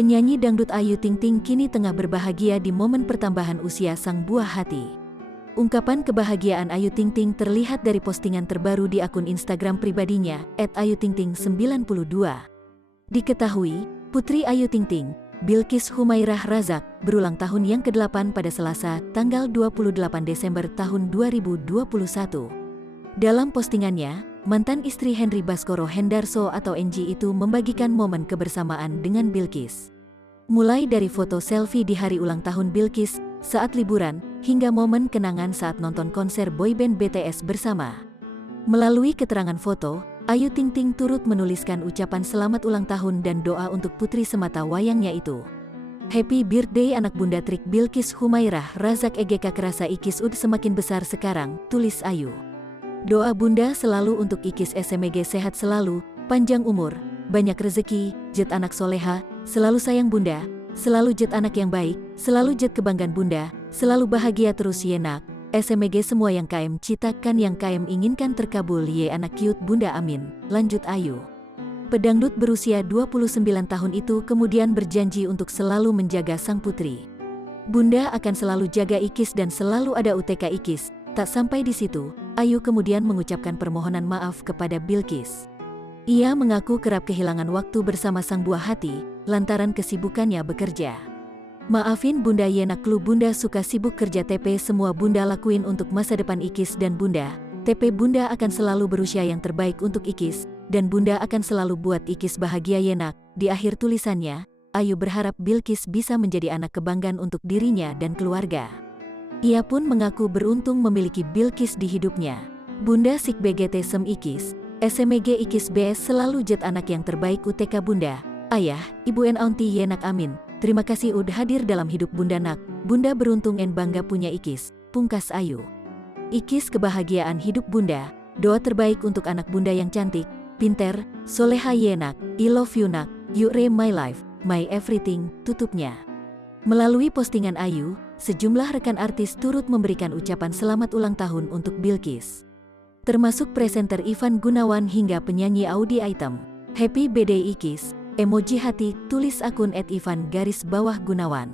Penyanyi dangdut Ayu Ting Ting kini tengah berbahagia di momen pertambahan usia sang buah hati. Ungkapan kebahagiaan Ayu Ting Ting terlihat dari postingan terbaru di akun Instagram pribadinya, @ayutingting92. Diketahui, Putri Ayu Ting Ting, Bilqis Humairah Razak, berulang tahun yang ke-8 pada Selasa, tanggal 28 Desember tahun 2021. Dalam postingannya, mantan istri Henry Baskoro Hendarso atau NG itu membagikan momen kebersamaan dengan Bilqis. Mulai dari foto selfie di hari ulang tahun Bilqis, saat liburan, hingga momen kenangan saat nonton konser boyband BTS bersama. Melalui keterangan foto, Ayu Ting Ting turut menuliskan ucapan selamat ulang tahun dan doa untuk putri semata wayangnya itu. Happy birthday anak bunda trik Bilqis Humairah Razak EGK kerasa Ikis ud semakin besar sekarang, tulis Ayu. Doa bunda selalu untuk Ikis SMG sehat selalu, panjang umur, banyak rezeki, jet anak soleha, selalu sayang bunda, selalu jet anak yang baik, selalu jet kebanggaan bunda, selalu bahagia terus yenak, SMG semua yang KM citakan yang KM inginkan terkabul ye anak cute bunda amin, lanjut Ayu. Pedangdut berusia 29 tahun itu kemudian berjanji untuk selalu menjaga sang putri. Bunda akan selalu jaga Ikis dan selalu ada UTK Ikis. Tak sampai di situ, Ayu kemudian mengucapkan permohonan maaf kepada Bilqis. Ia mengaku kerap kehilangan waktu bersama sang buah hati, lantaran kesibukannya bekerja. Maafin bunda yenak lu bunda suka sibuk kerja TP semua bunda lakuin untuk masa depan Ikis dan bunda. TP bunda akan selalu berusia yang terbaik untuk Ikis, dan bunda akan selalu buat Ikis bahagia yenak. Di akhir tulisannya, Ayu berharap Bilqis bisa menjadi anak kebanggaan untuk dirinya dan keluarga. Ia pun mengaku beruntung memiliki Bilqis di hidupnya. Bunda sik BGT sem Ikis, SMG Ikis BS selalu jet anak yang terbaik UTK bunda. Ayah, ibu en aunty yenak amin. Terima kasih udah hadir dalam hidup bunda nak. Bunda beruntung en bangga punya Ikis, pungkas Ayu. Ikis kebahagiaan hidup bunda, doa terbaik untuk anak bunda yang cantik, pinter, soleha yenak, I love you nak, you re my life, my everything, tutupnya. Melalui postingan Ayu, sejumlah rekan artis turut memberikan ucapan selamat ulang tahun untuk Bilqis. Termasuk presenter Ivan Gunawan hingga penyanyi Audy Item. Happy birthday Ikis, emoji hati, tulis akun @ivan_gunawan.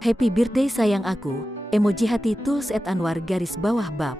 Happy birthday sayang aku, emoji hati tulis @anwar_bab.